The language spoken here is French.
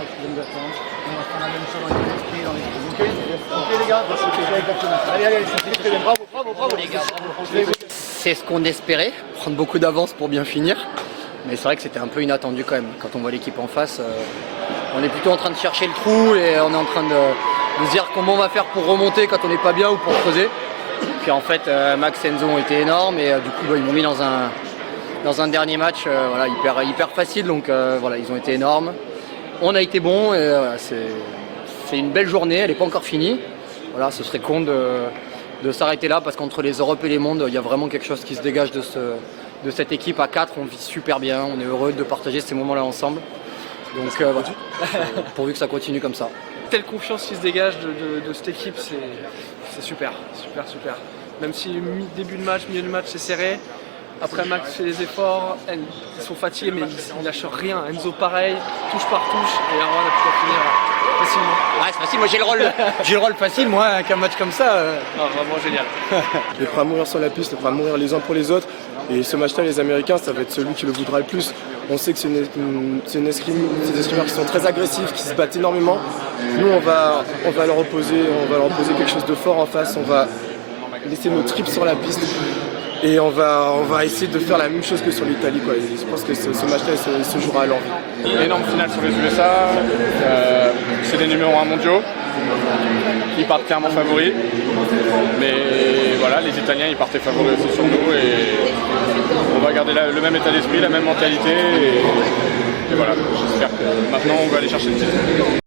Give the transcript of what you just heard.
match qui vient d'attendre. On va faire la même chose dans les esprits, dans les esprits. Ok les gars, allez, c'est très bien. Bravo les gars. C'est ce qu'on espérait, prendre beaucoup d'avance pour bien finir. Mais c'est vrai que c'était un peu inattendu quand même. Quand on voit l'équipe en face, on est plutôt en train de chercher le trou et on est en train de se dire comment on va faire pour remonter quand on n'est pas bien ou pour creuser. Puis en fait, Max et Enzo ont été énormes et du coup ils m'ont mis dans un dernier match voilà, hyper facile. Donc voilà, ils ont été énormes. On a été bons et voilà, c'est une belle journée, elle n'est pas encore finie. Voilà, ce serait con de s'arrêter là parce qu'entre les Europes et les mondes, il y a vraiment quelque chose qui se dégage de cette équipe à 4. On vit super bien, on est heureux de partager ces moments-là ensemble. Donc voilà, pourvu que ça continue comme ça. Telle confiance qui se dégage de cette équipe, c'est super. Même si début de match, milieu de match c'est serré, après Max fait des efforts, ils sont fatigués mais ils lâchent rien. Enzo pareil, touche par touche et Arwan a pu finir facilement. Ouais, c'est facile, moi j'ai le rôle facile moi qu'un match comme ça. Non, vraiment génial. On est prêt à mourir sur la piste, on est prêt à mourir les uns pour les autres. Et ce match-là, les Américains, ça va être celui qui le voudra le plus. On sait que c'est des escrimeurs qui sont très agressifs, qui se battent énormément. Nous, on va leur opposer quelque chose de fort en face. On va laisser nos tripes sur la piste. Et on va essayer de faire la même chose que sur l'Italie. Je pense que ce match-là se jouera à l'envie. Énorme finale sur les USA. C'est des numéros 1 mondiaux. Ils partent clairement favoris. Mais voilà, les Italiens ils partaient favoris aussi sur nous. Et on va garder le même état d'esprit, la même mentalité. Et voilà, j'espère que maintenant on va aller chercher le titre.